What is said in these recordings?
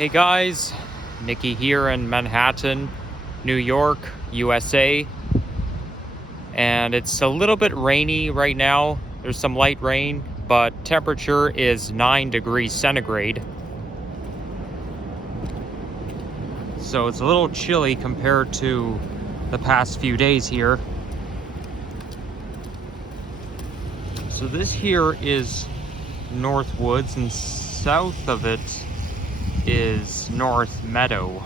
Hey guys, Nikki here in Manhattan, New York, USA. And it's a little bit rainy right now. There's some light rain, but temperature is 9 degrees centigrade. So it's a little chilly compared to the past few days here. So this here is North Woods, and south of it is North Meadow.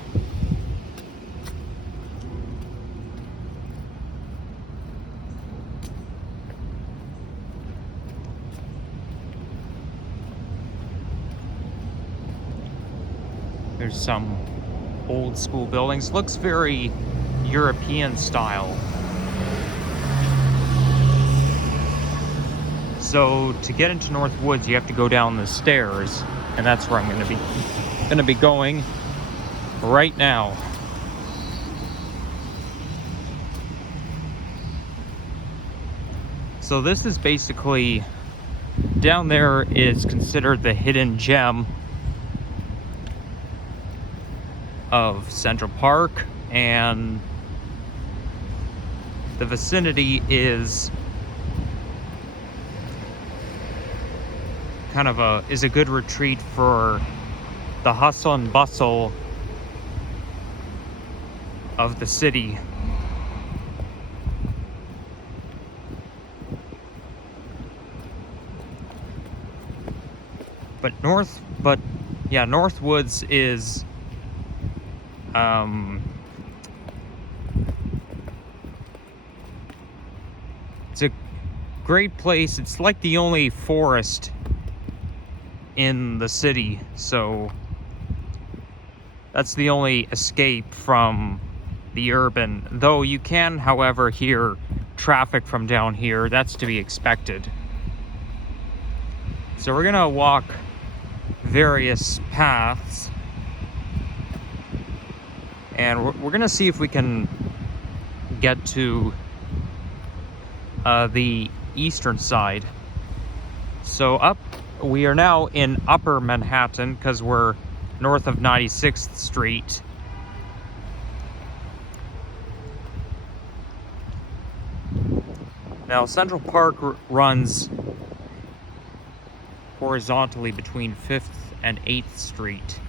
There's some old school buildings. Looks very European style. So to get into North Woods, you have to go down the stairs, and that's where I'm going to be going right now. So this is basically, down there is considered the hidden gem of Central Park, and the vicinity is kind of a good retreat for the hustle and bustle of the city. North Woods is it's a great place. It's like the only forest in the city, so that's the only escape from the urban. Though you can, however, hear traffic from down here. That's to be expected. So we're gonna walk various paths, and we're gonna see if we can get to the eastern side. So we are now in Upper Manhattan because we're north of 96th Street. Now Central Park runs horizontally between 5th and 8th Street.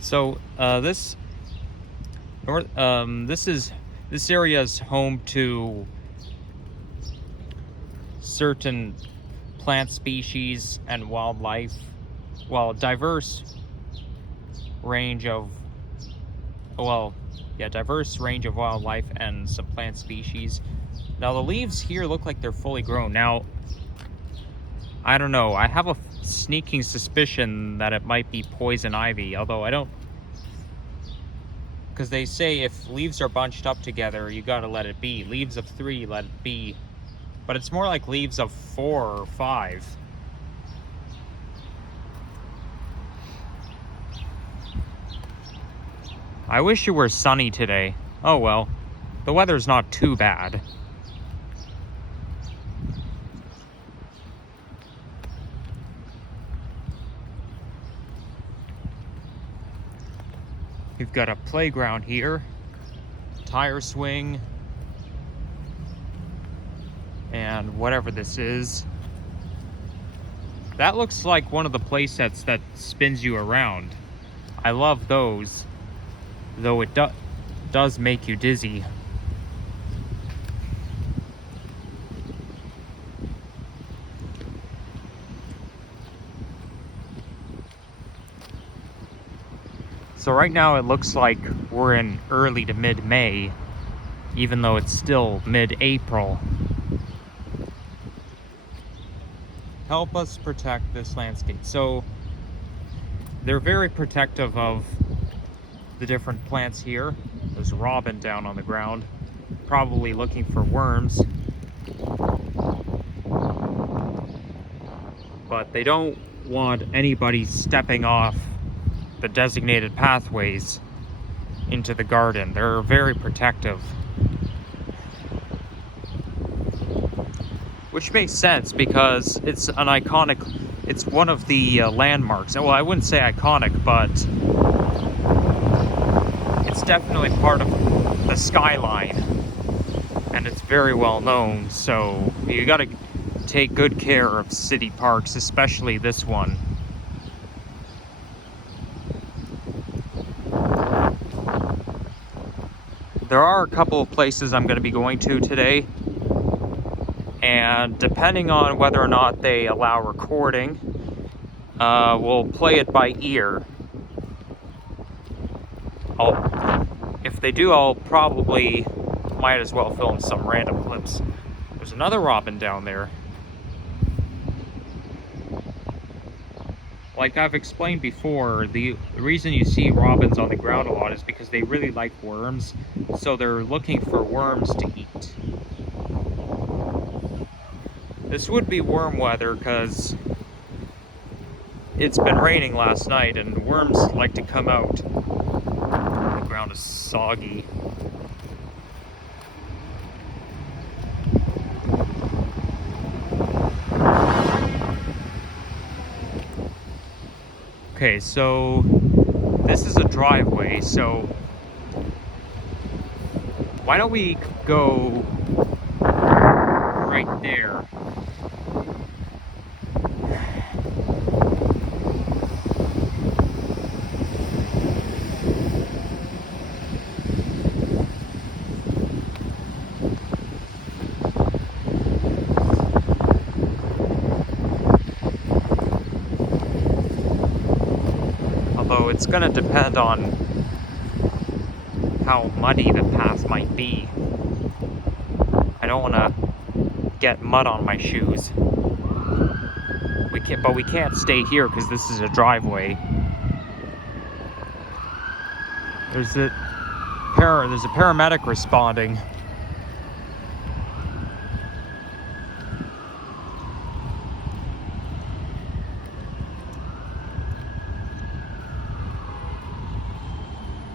So this area is home to certain plant species and wildlife, diverse range of wildlife and some plant species. Now the leaves here look like they're fully grown. Now I don't know, I have a sneaking suspicion that it might be poison ivy, although I don't, because they say if leaves are bunched up together, you gotta let it be. Leaves of 3, let it be. But it's more like leaves of 4 or 5. I wish it were sunny today. Oh well, the weather's not too bad. We've got a playground here, tire swing, and whatever this is. That looks like one of the play sets that spins you around. I love those, though it does make you dizzy. So right now it looks like we're in early to mid-May, even though it's still mid-April. Help us protect this landscape. So they're very protective of the different plants here. There's a robin down on the ground, probably looking for worms. But they don't want anybody stepping off the designated pathways into the garden. They're very protective. Which makes sense because it's an iconic, it's one of the landmarks. Well, I wouldn't say iconic, but it's definitely part of the skyline. And it's very well known, so you gotta take good care of city parks, especially this one. There are a couple of places I'm going to be going to today, and depending on whether or not they allow recording, we'll play it by ear. If they do, I'll probably might as well film some random clips. There's another robin down there. Like I've explained before, the reason you see robins on the ground a lot is because they really like worms, so they're looking for worms to eat. This would be worm weather because it's been raining last night and worms like to come out. The ground is soggy. Okay, so this is a driveway, so why don't we go right there? Although it's gonna depend on how muddy the path might be. I don't want to get mud on my shoes. But we can't stay here because this is a driveway. There's a paramedic responding.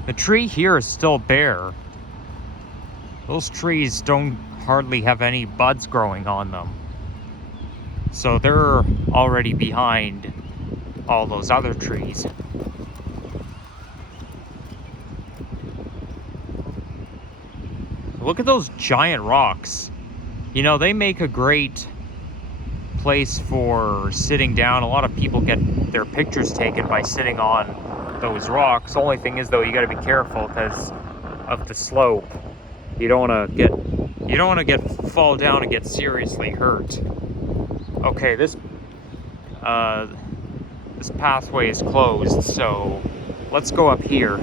The tree here is still bare. Those trees don't hardly have any buds growing on them. So they're already behind all those other trees. Look at those giant rocks. You know, they make a great place for sitting down. A lot of people get their pictures taken by sitting on those rocks. The only thing is though, you got to be careful because of the slope. You don't want to fall down and get seriously hurt. Okay, this pathway is closed, so let's go up here.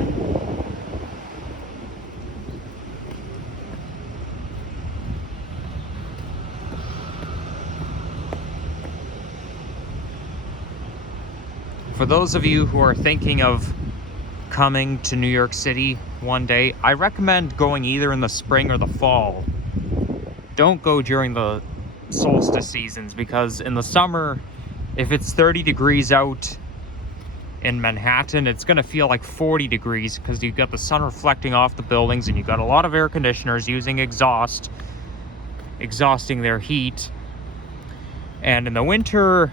For those of you who are thinking of coming to New York City one day, I recommend going either in the spring or the fall. Don't go during the solstice seasons, because in the summer, if it's 30 degrees out in Manhattan, it's going to feel like 40 degrees because you've got the sun reflecting off the buildings and you've got a lot of air conditioners using exhausting their heat. And in the winter,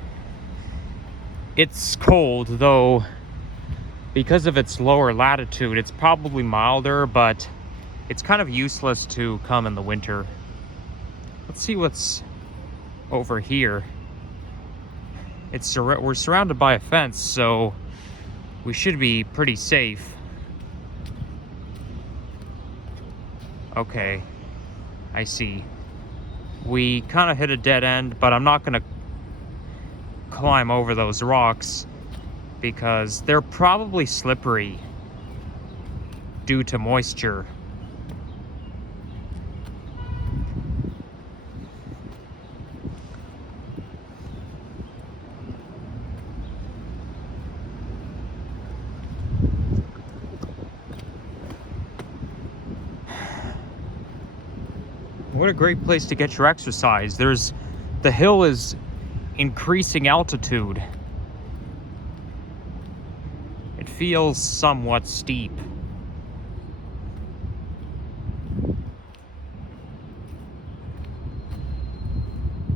it's cold, though because of its lower latitude, it's probably milder, but it's kind of useless to come in the winter. Let's see what's over here. We're surrounded by a fence, so we should be pretty safe. Okay, I see. We kind of hit a dead end, but I'm not gonna climb over those rocks because they're probably slippery due to moisture. what a great place to get your exercise. The hill is increasing altitude. It feels somewhat steep.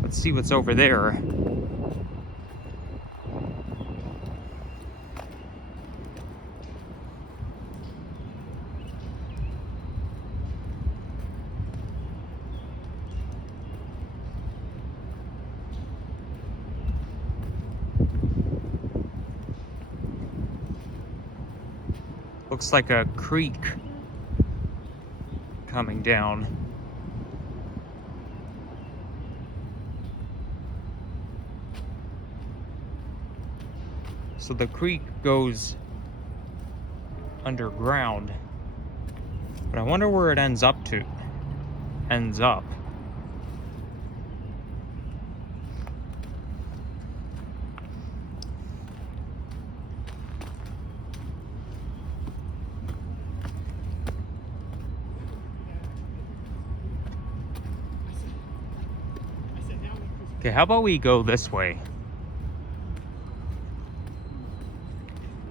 Let's see what's over there. Looks like a creek coming down. So the creek goes underground, but I wonder where it ends up. Okay, how about we go this way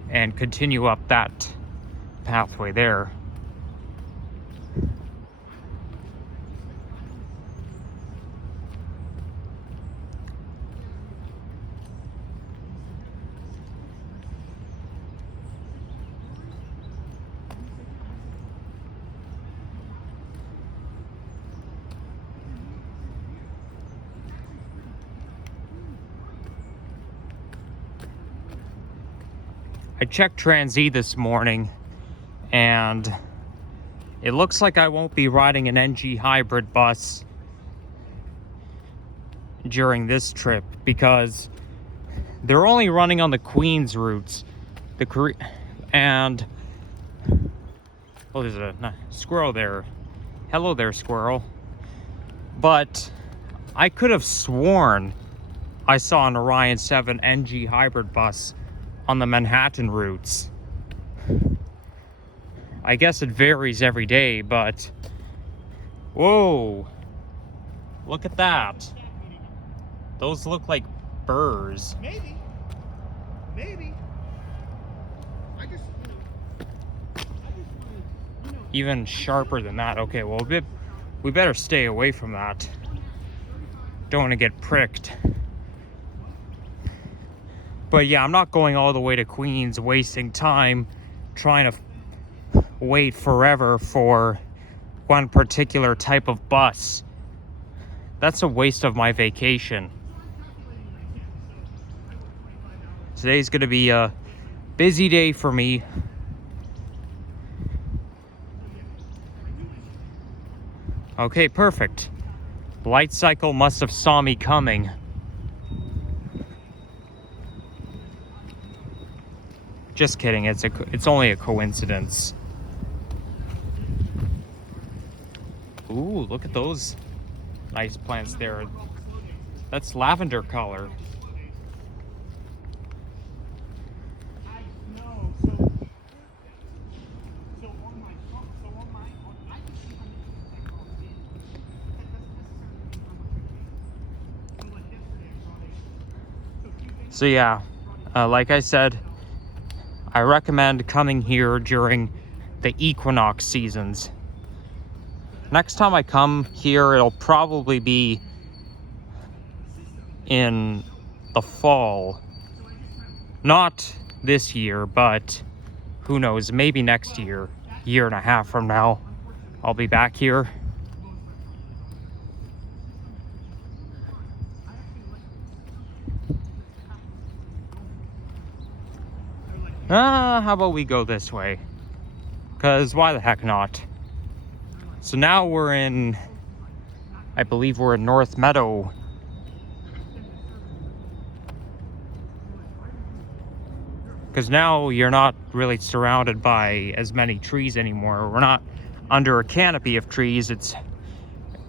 and continue up that pathway there. I checked Trans-E this morning, and it looks like I won't be riding an NG hybrid bus during this trip because they're only running on the Queens routes. And oh, there's a squirrel there. Hello there, squirrel. But I could have sworn I saw an Orion 7 NG hybrid bus on the Manhattan routes. I guess it varies every day, but whoa, look at that. Those look like burrs. Maybe. Even sharper than that. Okay, well, we better stay away from that. Don't want to get pricked. But yeah, I'm not going all the way to Queens, wasting time trying to wait forever for one particular type of bus. That's a waste of my vacation. Today's gonna be a busy day for me. Okay, perfect. Light cycle must have saw me coming. Just kidding, it's only a coincidence. Ooh, look at those nice plants there. That's lavender color. So yeah, like I said, I recommend coming here during the equinox seasons. Next time I come here, it'll probably be in the fall. Not this year, but who knows, maybe next year, year and a half from now, I'll be back here. How about we go this way? Because why the heck not? So now we're in, I believe we're in North Meadow. Because now you're not really surrounded by as many trees anymore. We're not under a canopy of trees. It's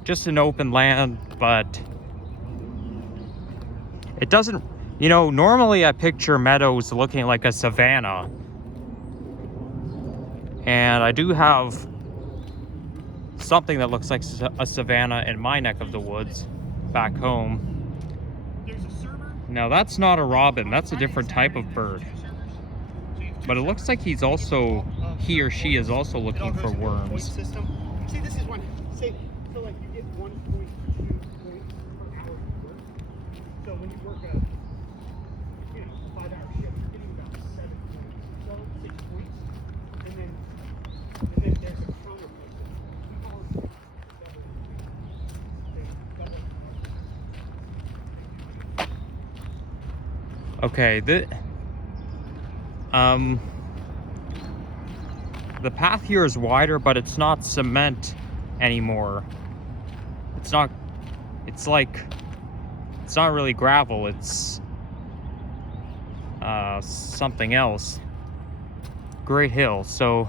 just an open land, but it doesn't, you know, normally I picture meadows looking like a savanna. And I do have something that looks like a savanna in my neck of the woods back home. Now that's not a robin, that's a different type of bird. But it looks like he or she is also looking for worms. See, this is one. Say, so like you get 1.2 points per hour you work. So when you work a 5-hour shift, you're getting about 7 points. So 6 points, and then there's a counterpoint. Okay, the path here is wider, but it's not cement anymore. It's not really gravel, it's something else. Great hill. So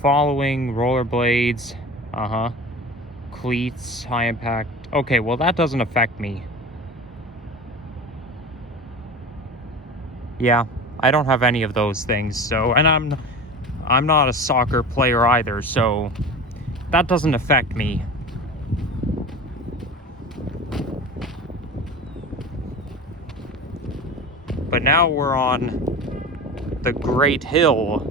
following rollerblades, cleats, high impact. Okay, well that doesn't affect me. Yeah, I don't have any of those things, so, and I'm not a soccer player either, so that doesn't affect me. But now we're on the Great Hill.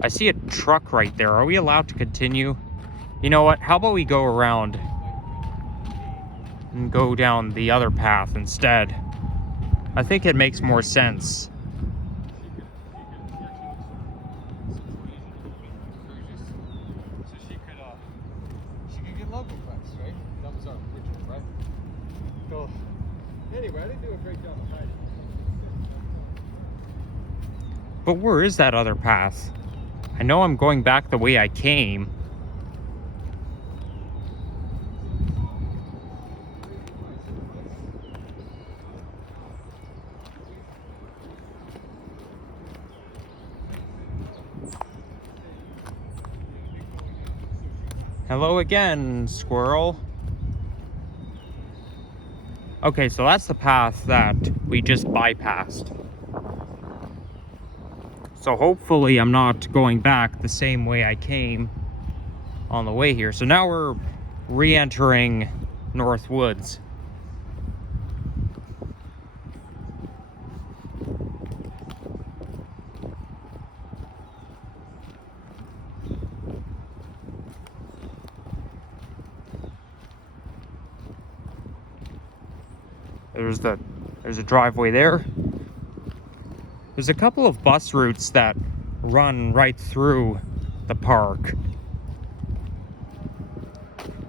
I see a truck right there. Are we allowed to continue? You know what? How about we go around and go down the other path instead? I think it makes more sense. She could get local price, right? That was our original, right? So anyway, I didn't do a great job of hiding. But where is that other path? I know I'm going back the way I came. Hello again, squirrel. Okay, so that's the path that we just bypassed. So hopefully I'm not going back the same way I came on the way here. So now we're re-entering North Woods. There's a driveway there. There's a couple of bus routes that run right through the park.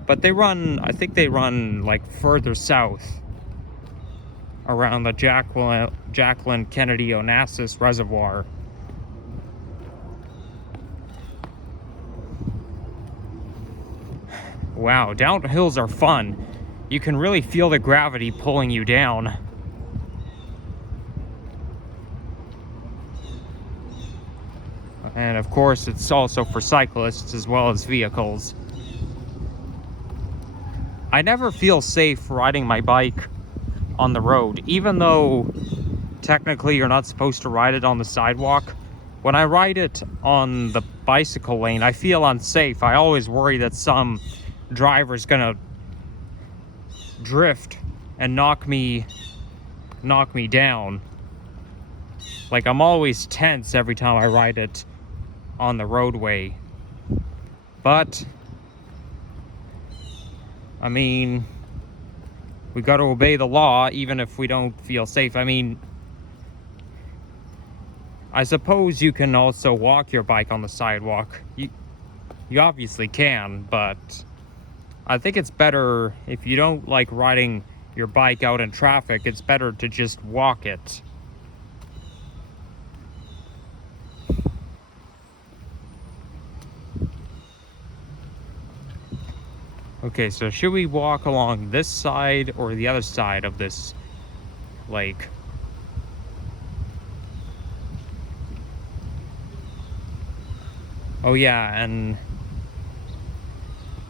But I think they run like further south around the Jacqueline Kennedy Onassis Reservoir. Wow, downhills are fun. You can really feel the gravity pulling you down. And of course, it's also for cyclists as well as vehicles. I never feel safe riding my bike on the road, even though technically you're not supposed to ride it on the sidewalk. When I ride it on the bicycle lane, I feel unsafe. I always worry that some driver's gonna drift and knock me down. Like, I'm always tense every time I ride it on the roadway. But I mean, we got to obey the law even if we don't feel safe. I mean, I suppose you can also walk your bike on the sidewalk. You obviously can, but I think it's better if you don't like riding your bike out in traffic, it's better to just walk it. Okay, so should we walk along this side or the other side of this lake? Oh yeah, and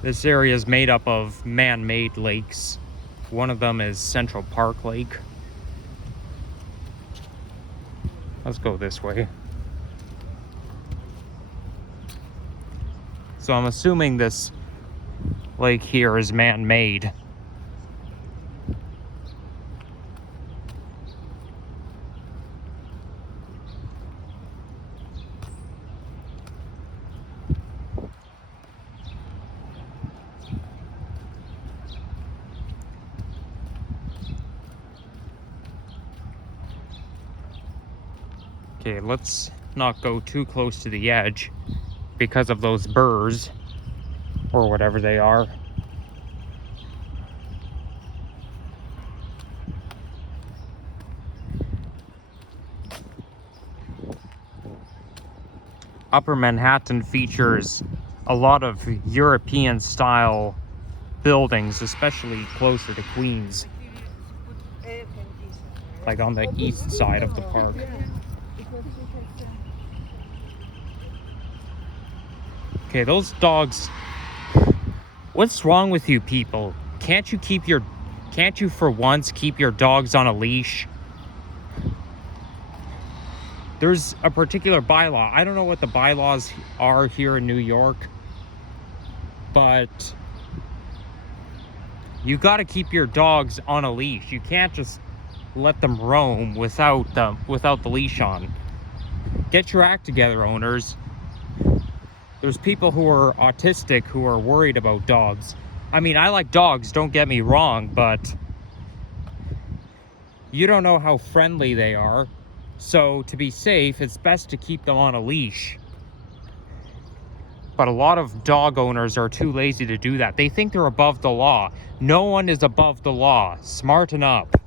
this area is made up of man-made lakes. One of them is Central Park Lake. Let's go this way. So I'm assuming this lake here is man-made. Okay, let's not go too close to the edge because of those burrs or whatever they are. Upper Manhattan features a lot of European style buildings, especially closer to Queens, like on the east side of the park. Okay, those dogs, what's wrong with you people? Can't you for once keep your dogs on a leash? There's a particular bylaw. I don't know what the bylaws are here in New York, but you got to keep your dogs on a leash. You can't just let them roam without the leash on. Get your act together, owners. There's people who are autistic who are worried about dogs. I mean, I like dogs, don't get me wrong, but you don't know how friendly they are. So to be safe, it's best to keep them on a leash. But a lot of dog owners are too lazy to do that. They think they're above the law. No one is above the law. Smarten up.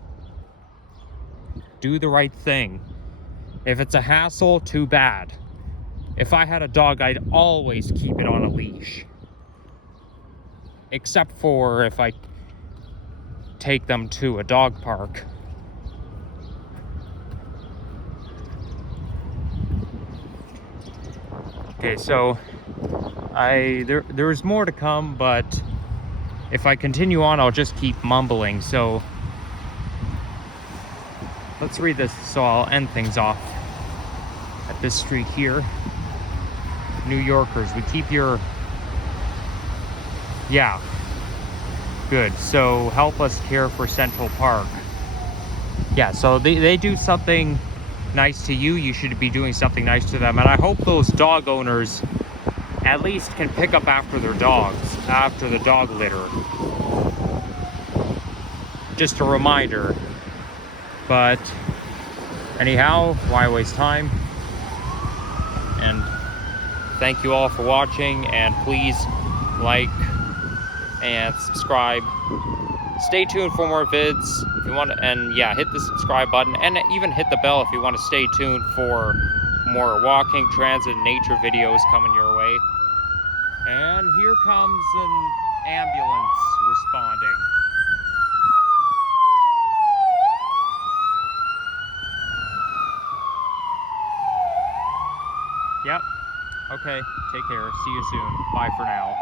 Do the right thing. If it's a hassle, too bad. If I had a dog, I'd always keep it on a leash. Except for if I take them to a dog park. Okay, so there's more to come, but if I continue on, I'll just keep mumbling. So let's read this, so I'll end things off at this street here. New Yorkers, we keep your... Yeah. Good. So help us care for Central Park. Yeah, so they do something nice to you, you should be doing something nice to them. And I hope those dog owners at least can pick up after their dogs, after the dog litter. Just a reminder. But anyhow, why waste time? And thank you all for watching, and please like and subscribe. Stay tuned for more vids if you want to, and yeah, hit the subscribe button and even hit the bell if you want to stay tuned for more walking, transit, and nature videos coming your way. And here comes an ambulance responding. Yep. Okay, take care. See you soon. Bye for now.